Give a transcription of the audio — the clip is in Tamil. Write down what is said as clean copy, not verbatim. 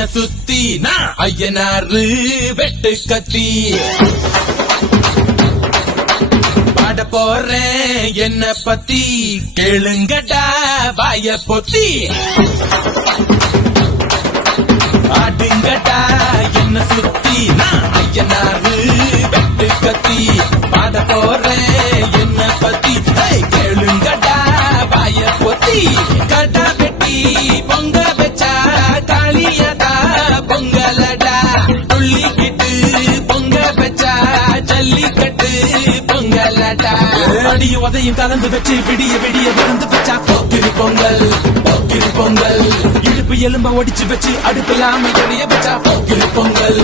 என்ன சுத்தி நான் ஐயனாரு வெட்டு கத்தி பாட போறேன் என்ன பத்தி கேளுங்கடா வாய பொத்தி ஆடுங்கடா என்ன சுத்தி நான் ஐயனாரு வெட்டு கத்தி பாட போறேன் என்ன பத்தி கேளுங்கடா வாய பொத்தி கடா வெட்டி பொங்க வச்சா காளியதா பொங்கலடா துள்ளிக்கிட்டு பொங்க வச்சா ஜல்லிக்கட்டு பொங்கலடா அடிய உதையும் கலந்து வச்சு விடிய விடிய விருந்து வச்சா போக்கிரி பொங்கல் போக்கிரி பொங்கல் இடுப்பு எலும்ப ஒடிச்சு வச்சு அடுப்பில்லாம எறிய வச்சா போக்கிரி பொங்கல்